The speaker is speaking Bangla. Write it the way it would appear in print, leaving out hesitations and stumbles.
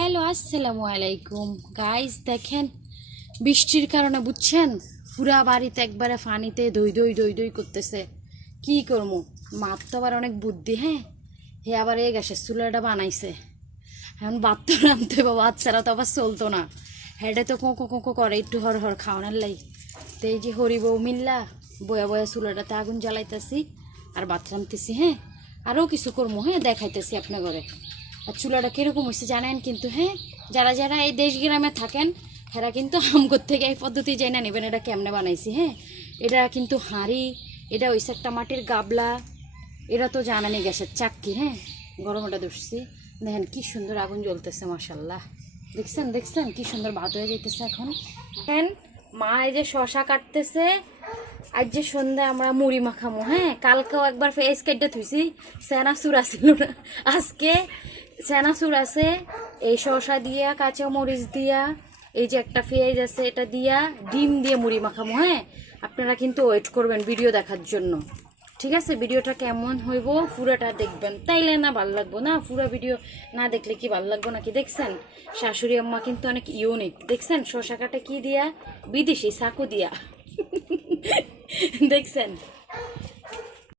হ্যালো আসসালামু আলাইকুম গাইস, দেখেন বৃষ্টির কারণে বুঝছেন পুরা বাড়িতে একবারে পানিতে দই দই দই দই করতেছে। কি করবো, মার তো আবার অনেক বুদ্ধি। হ্যাঁ, হে আবার এই গ্যাসের চুলাটা বানাইছে। এখন ভাত তো রাঁধতে বা বাচ্চারা তো আবার চলতো না, হেডে তো কোঁকো কোঁকো করে একটু হর হর খাওয়ানোর লাই। তো এই যে হরি বউ মিল্লা বয়া বয়া চুলাটাতে আগুন জ্বালাইতেছি আর ভাত রাঁধতেছি। হ্যাঁ, আরও কিছু করবো, হ্যাঁ দেখাইতেছি আপনার ঘরে। আর চুলাটা কীরকম হয়েছে জানেন কিন্তু। হ্যাঁ, যারা যারা এই দেশ গ্রামে থাকেন এরা কিন্তু আমগর থেকে এই পদ্ধতি যাই না নেবেন এটা কেমনে বানাইছি। হ্যাঁ, এটা কিন্তু হাঁড়ি, এটা হয়েছে একটা মাটির গাবলা, এরা তো জানেনি গ্যাসের চাক্কি। হ্যাঁ, গরমটা ধরছি, দেখেন কি সুন্দর আগুন জ্বলতেছে মাশাল্লাহ। দেখছেন দেখছেন কি সুন্দর ভাত হয়ে যাইতেছে। এখন দেখেন মা এই যে শশা কাটতেছে, আজ যে সন্ধ্যায় আমরা মুড়ি মাখামো। হ্যাঁ, কালকেও একবার ফেস কেটে থুইছি, সেনাসুর আসিল না, আজকে সেনাসুর আছে। এই শশা দিয়া কাঁচা মরিচ দিয়া এই যে একটা পেঁয়াজ আছে এটা দিয়া ডিম দিয়ে মুড়ি মাখামো। হ্যাঁ, আপনারা কিন্তু ওয়েট করবেন ভিডিও দেখার জন্য। ঠিক আছে, ভিডিওটা কেমন হইব পুরোটা দেখবেন, তাইলে না ভালো লাগবো না। পুরো ভিডিও না দেখলে কি ভালো লাগবো নাকি? দেখছেন শাশুড়ি আম্মা কিন্তু অনেক ইউনিক। দেখছেন শশা কাটা কি দিয়া, বিদেশি চাকু দিয়া দেখছেন।